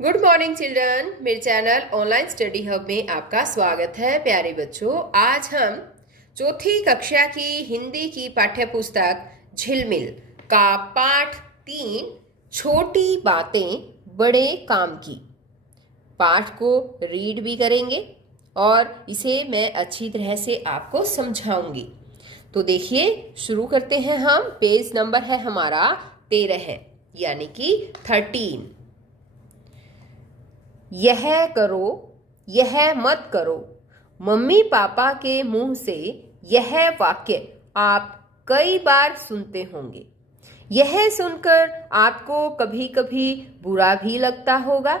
Good morning children. मेरे channel online study hub में आपका स्वागत है। प्यारे बच्चों, आज हम चौथी कक्षा की हिंदी की पाठ्य पुस्तक झिलमिल का पाठ 3 छोटी बातें बड़े काम की पाठ को रीड भी करेंगे और इसे मैं अच्छी तरह से आपको समझाऊंगी। तो देखिए, शुरू करते हैं हम। पेज नंबर है हमारा 13 है, यानी कि 13। यह करो, यह मत करो। मम्मी पापा के मुंह से यह वाक्य आप कई बार सुनते होंगे। यह सुनकर आपको कभी कभी बुरा भी लगता होगा,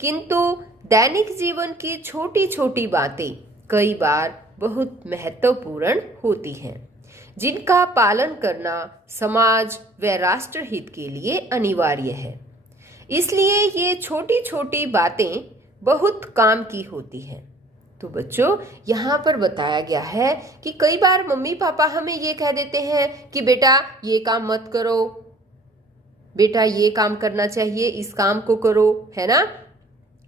किंतु दैनिक जीवन की छोटी छोटी बातें कई बार बहुत महत्वपूर्ण होती हैं, जिनका पालन करना समाज व राष्ट्र हित के लिए अनिवार्य है। इसलिए ये छोटी छोटी बातें बहुत काम की होती हैं। तो बच्चों, यहाँ पर बताया गया है कि कई बार मम्मी पापा हमें ये कह देते हैं कि बेटा ये काम मत करो, बेटा ये काम करना चाहिए, इस काम को करो, है ना।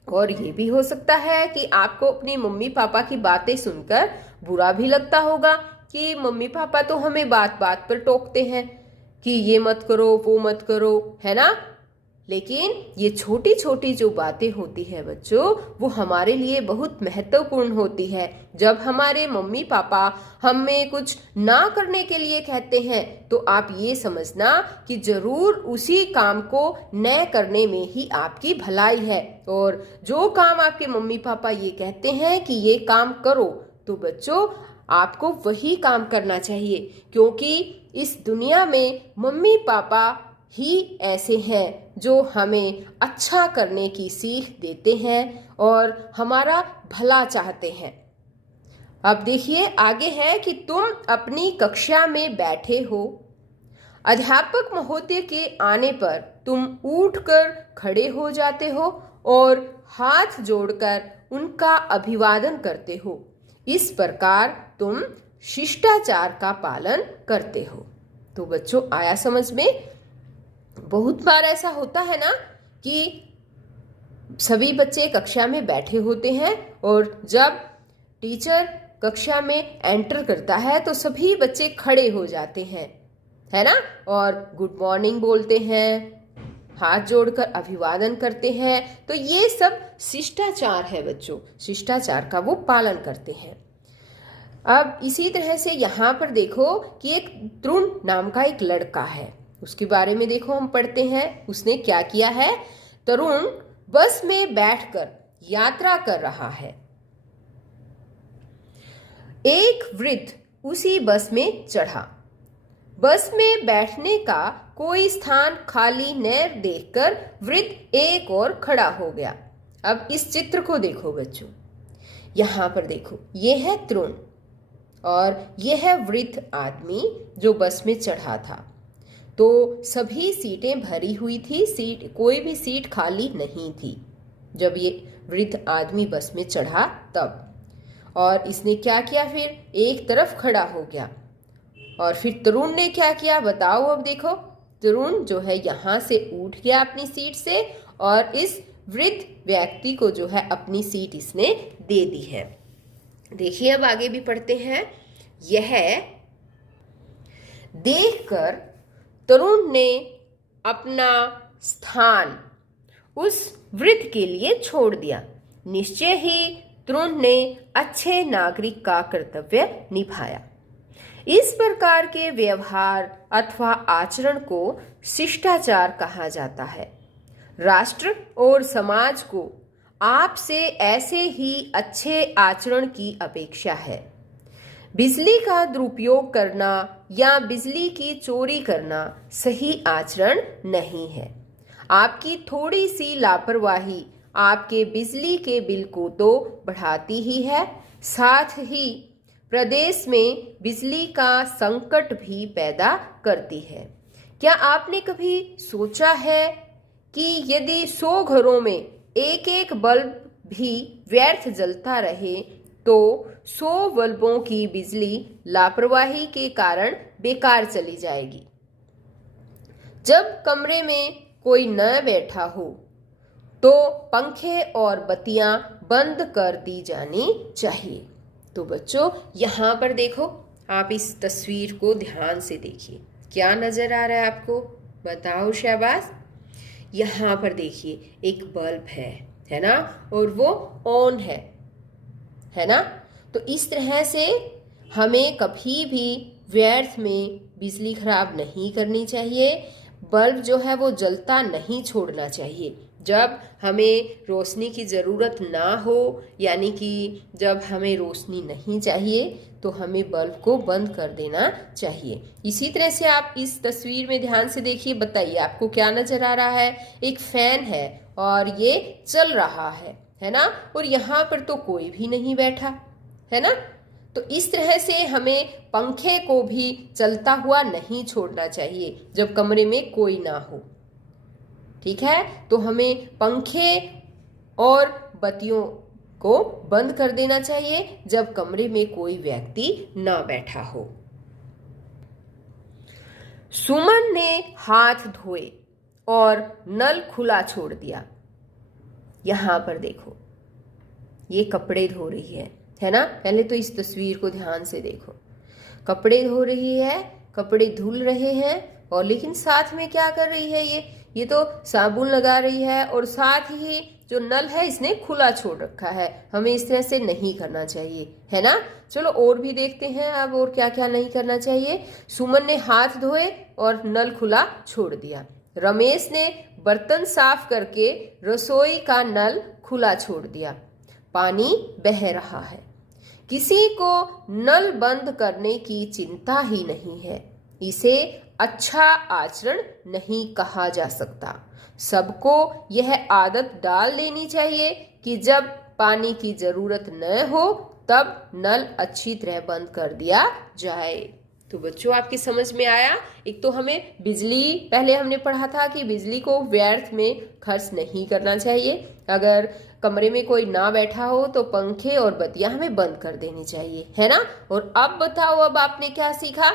और ये भी हो सकता है कि आपको अपनी मम्मी पापा की बातें सुनकर बुरा भी लगता होगा कि मम्मी पापा तो हमें बात बात पर टोकते हैं कि ये मत करो, वो मत करो, है ना। लेकिन ये छोटी छोटी जो बातें होती है बच्चों, वो हमारे लिए बहुत महत्वपूर्ण होती है। जब हमारे मम्मी पापा हमें कुछ ना करने के लिए कहते हैं, तो आप ये समझना कि जरूर उसी काम को न करने में ही आपकी भलाई है। और जो काम आपके मम्मी पापा ये कहते हैं कि ये काम करो, तो बच्चों आपको वही काम करना चाहिए, क्योंकि इस दुनिया में मम्मी पापा ही ऐसे हैं जो हमें अच्छा करने की सीख देते हैं और हमारा भला चाहते हैं। अब देखिए, आगे है कि तुम अपनी कक्षा में बैठे हो। अध्यापक महोदय के आने पर तुम उठकर खड़े हो जाते हो और हाथ जोड़कर उनका अभिवादन करते हो। इस प्रकार तुम शिष्टाचार का पालन करते हो। तो बच्चों, आया समझ में? बहुत बार ऐसा होता है ना कि सभी बच्चे कक्षा में बैठे होते हैं और जब टीचर कक्षा में एंटर करता है तो सभी बच्चे खड़े हो जाते हैं, है ना, और गुड मॉर्निंग बोलते हैं, हाथ जोड़कर अभिवादन करते हैं। तो ये सब शिष्टाचार है बच्चों, शिष्टाचार का वो पालन करते हैं। अब इसी तरह से यहाँ पर देखो कि एक तरुण नाम का एक लड़का है, उसके बारे में देखो हम पढ़ते हैं। उसने क्या किया है? तरुण बस में बैठकर यात्रा कर रहा है। एक वृद्ध उसी बस में चढ़ा। बस में बैठने का कोई स्थान खाली न देखकर वृद्ध एक और खड़ा हो गया। अब इस चित्र को देखो बच्चों, यहाँ पर देखो, ये है तरुण और यह है वृद्ध आदमी जो बस में चढ़ा था। तो सभी सीटें भरी हुई थी, कोई भी सीट खाली नहीं थी जब ये वृद्ध आदमी बस में चढ़ा तब। और इसने क्या किया? फिर एक तरफ खड़ा हो गया। और फिर तरुण ने क्या किया बताओ? अब देखो, तरुण जो है यहाँ से उठ गया अपनी सीट से और इस वृद्ध व्यक्ति को जो है अपनी सीट इसने दे दी है। देखिए, अब आगे भी पढ़ते हैं। यह देखकर तरुण ने अपना स्थान उस वृद्ध के लिए छोड़ दिया। निश्चय ही तरुण ने अच्छे नागरिक का कर्तव्य निभाया। इस प्रकार के व्यवहार अथवा आचरण को शिष्टाचार कहा जाता है। राष्ट्र और समाज को आपसे ऐसे ही अच्छे आचरण की अपेक्षा है। बिजली का दुरुपयोग करना या बिजली की चोरी करना सही आचरण नहीं है। आपकी थोड़ी सी लापरवाही आपके बिजली के बिल को तो बढ़ाती ही है, साथ ही प्रदेश में बिजली का संकट भी पैदा करती है। क्या आपने कभी सोचा है कि यदि 100 घरों में एक एक बल्ब भी व्यर्थ जलता रहे तो 100 बल्बों की बिजली लापरवाही के कारण बेकार चली जाएगी। जब कमरे में कोई न बैठा हो तो पंखे और बत्तियां बंद कर दी जानी चाहिए। तो बच्चों यहाँ पर देखो, आप इस तस्वीर को ध्यान से देखिए, क्या नजर आ रहा है आपको? बताओ शाबाश। यहाँ पर देखिए एक बल्ब है ना, और वो ऑन है ना। तो इस तरह से हमें कभी भी व्यर्थ में बिजली खराब नहीं करनी चाहिए। बल्ब जो है वो जलता नहीं छोड़ना चाहिए। जब हमें रोशनी की ज़रूरत ना हो, यानी कि जब हमें रोशनी नहीं चाहिए, तो हमें बल्ब को बंद कर देना चाहिए। इसी तरह से आप इस तस्वीर में ध्यान से देखिए, बताइए आपको क्या नजर आ रहा है? एक फैन है और ये चल रहा है ना, और यहाँ पर तो कोई भी नहीं बैठा है ना। तो इस तरह से हमें पंखे को भी चलता हुआ नहीं छोड़ना चाहिए जब कमरे में कोई ना हो। ठीक है, तो हमें पंखे और बत्तियों को बंद कर देना चाहिए जब कमरे में कोई व्यक्ति ना बैठा हो। सुमन ने हाथ धोए और नल खुला छोड़ दिया। यहां पर देखो, ये कपड़े धो रही है ना। पहले तो इस तस्वीर को ध्यान से देखो, कपड़े धो रही है, कपड़े धुल रहे हैं, और लेकिन साथ में क्या कर रही है? ये तो साबुन लगा रही है, और साथ ही जो नल है इसने खुला छोड़ रखा है। हमें इस तरह से नहीं करना चाहिए, है ना। चलो और भी देखते हैं अब, और क्या क्या नहीं करना चाहिए। सुमन ने हाथ धोए और नल खुला छोड़ दिया। रमेश ने बर्तन साफ करके रसोई का नल खुला छोड़ दिया। पानी बह रहा है। किसी को नल बंद करने की चिंता ही नहीं है। इसे अच्छा आचरण नहीं कहा जा सकता। सबको यह आदत डाल लेनी चाहिए कि जब पानी की जरूरत न हो तब नल अच्छी तरह बंद कर दिया जाए। तो बच्चों, आपकी समझ में आया? एक तो हमें बिजली, पहले हमने पढ़ा था कि बिजली को व्यर्थ में खर्च नहीं करना चाहिए। अगर कमरे में कोई ना बैठा हो तो पंखे और बत्तियां हमें बंद कर देनी चाहिए, है ना। और अब बताओ, अब आपने क्या सीखा?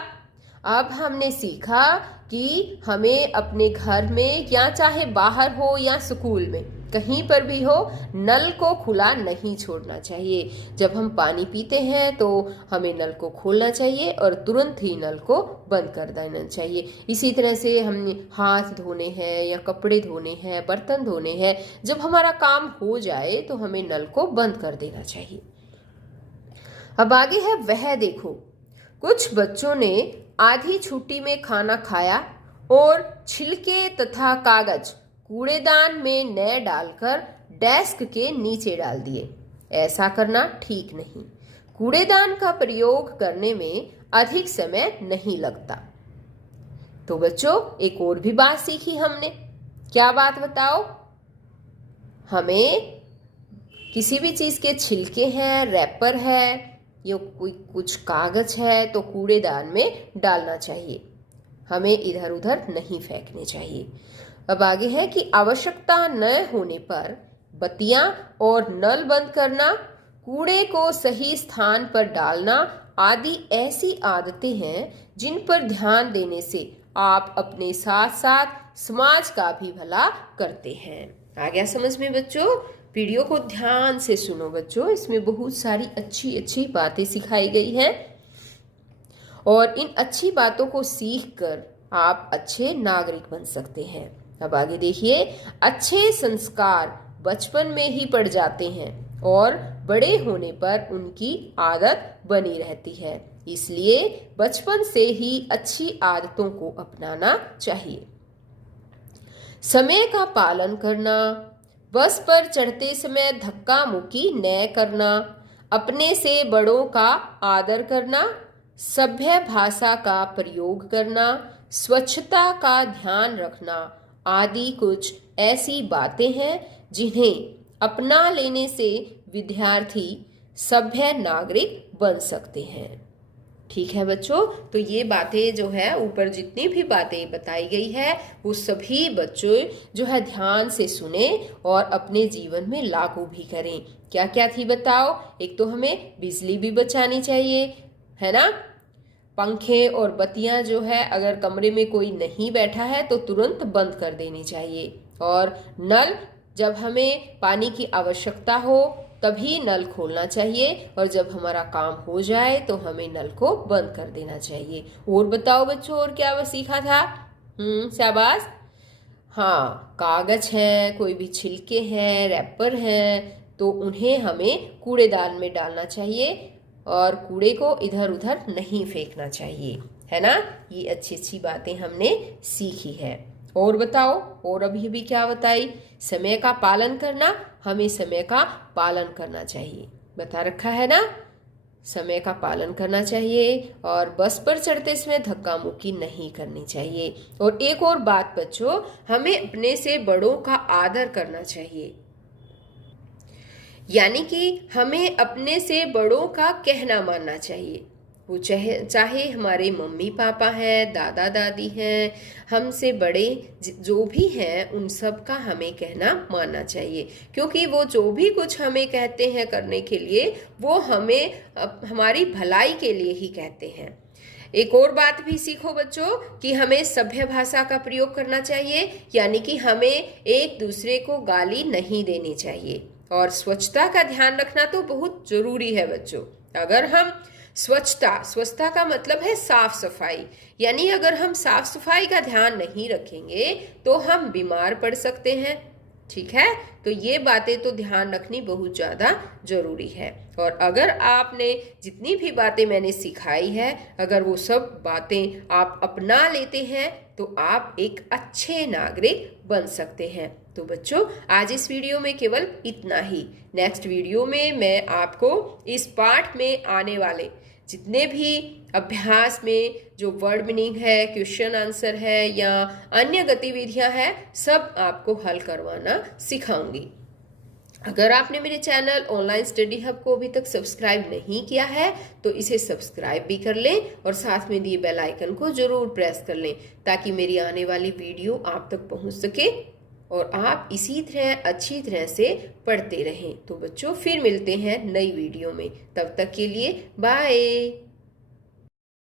अब हमने सीखा कि हमें अपने घर में, या चाहे बाहर हो या स्कूल में, कहीं पर भी हो, नल को खुला नहीं छोड़ना चाहिए। जब हम पानी पीते हैं तो हमें नल को खोलना चाहिए और तुरंत ही नल को बंद कर देना चाहिए। इसी तरह से हम हाथ धोने हैं या कपड़े धोने हैं, बर्तन धोने हैं, जब हमारा काम हो जाए तो हमें नल को बंद कर देना चाहिए। अब आगे है वह देखो। कुछ बच्चों ने आधी छुट्टी में खाना खाया और छिलके तथा कागज कूड़ेदान में न डालकर डेस्क के नीचे डाल दिए। ऐसा करना ठीक नहीं। कूड़ेदान का प्रयोग करने में अधिक समय नहीं लगता। तो बच्चों, एक और भी बात सीखी हमने। क्या बात बताओ? हमें किसी भी चीज के छिलके हैं, रैपर है, या कोई कुछ कागज है, तो कूड़ेदान में डालना चाहिए। हमें इधर उधर नहीं फेंकने चाहिए। अब आगे है कि आवश्यकता न होने पर बत्तियां और नल बंद करना, कूड़े को सही स्थान पर डालना आदि ऐसी आदतें हैं जिन पर ध्यान देने से आप अपने साथ साथ समाज का भी भला करते हैं। आ गया समझ में बच्चों? वीडियो को ध्यान से सुनो बच्चों, इसमें बहुत सारी अच्छी अच्छी बातें सिखाई गई हैं, और इन अच्छी बातों को सीखकर आप अच्छे नागरिक बन सकते हैं। अब आगे देखिए, अच्छे संस्कार बचपन में ही पड़ जाते हैं और बड़े होने पर उनकी आदत बनी रहती है। इसलिए बचपन से ही अच्छी आदतों को अपनाना चाहिए। समय का पालन करना, बस पर चढ़ते समय धक्का मुक्की न करना, अपने से बड़ों का आदर करना, सभ्य भाषा का प्रयोग करना, स्वच्छता का ध्यान रखना आदि कुछ ऐसी बातें हैं जिन्हें अपना लेने से विद्यार्थी सभ्य नागरिक बन सकते हैं। ठीक है बच्चों, तो ये बातें जो है, ऊपर जितनी भी बातें बताई गई है, वो सभी बच्चों जो है ध्यान से सुने और अपने जीवन में लागू भी करें। क्या क्या थी बताओ? एक तो हमें बिजली भी बचानी चाहिए, है ना। पंखे और बत्तियां जो है, अगर कमरे में कोई नहीं बैठा है तो तुरंत बंद कर देनी चाहिए। और नल जब हमें पानी की आवश्यकता हो तभी नल खोलना चाहिए और जब हमारा काम हो जाए तो हमें नल को बंद कर देना चाहिए। और बताओ बच्चों, और क्या वो सीखा था? शाबाश। हाँ, कागज है, कोई भी छिलके हैं, रैपर हैं, तो उन्हें हमें कूड़ेदान में डालना चाहिए और कूड़े को इधर उधर नहीं फेंकना चाहिए, है ना। ये अच्छी अच्छी बातें हमने सीखी है। और बताओ, और अभी क्या बताई? समय का पालन करना, हमें समय का पालन करना चाहिए, बता रखा है ना। समय का पालन करना चाहिए और बस पर चढ़ते समय धक्का मुक्की नहीं करनी चाहिए। और एक और बात बच्चों, हमें अपने से बड़ों का आदर करना चाहिए, यानी कि हमें अपने से बड़ों का कहना मानना चाहिए। वो चाहे हमारे मम्मी पापा हैं, दादा दादी हैं, हमसे बड़े जो भी हैं, उन सब का हमें कहना मानना चाहिए, क्योंकि वो जो भी कुछ हमें कहते हैं करने के लिए, वो हमें हमारी भलाई के लिए ही कहते हैं। एक और बात भी सीखो बच्चों कि हमें सभ्य भाषा का प्रयोग करना चाहिए, यानी कि हमें एक दूसरे को गाली नहीं देनी चाहिए। और स्वच्छता का ध्यान रखना तो बहुत जरूरी है बच्चों। अगर हम स्वच्छता का मतलब है साफ सफाई, यानी अगर हम साफ सफाई का ध्यान नहीं रखेंगे तो हम बीमार पड़ सकते हैं, ठीक है। तो ये बातें तो ध्यान रखनी बहुत ज़्यादा जरूरी है। और अगर आपने जितनी भी बातें मैंने सिखाई है, अगर वो सब बातें आप अपना लेते हैं तो आप एक अच्छे नागरिक बन सकते हैं। तो बच्चों, आज इस वीडियो में केवल इतना ही। नेक्स्ट वीडियो में मैं आपको इस पाठ में आने वाले जितने भी अभ्यास में जो वर्ड मीनिंग है, क्वेश्चन आंसर है या अन्य गतिविधियां हैं, सब आपको हल करवाना सिखाऊंगी। अगर आपने मेरे चैनल ऑनलाइन स्टडी हब को अभी तक सब्सक्राइब नहीं किया है तो इसे सब्सक्राइब भी कर लें और साथ में दिए बेल आइकन को जरूर प्रेस कर लें, ताकि मेरी आने वाली वीडियो आप तक पहुंच सके और आप इसी तरह अच्छी तरह से पढ़ते रहें। तो बच्चों, फिर मिलते हैं नई वीडियो में, तब तक के लिए बाय।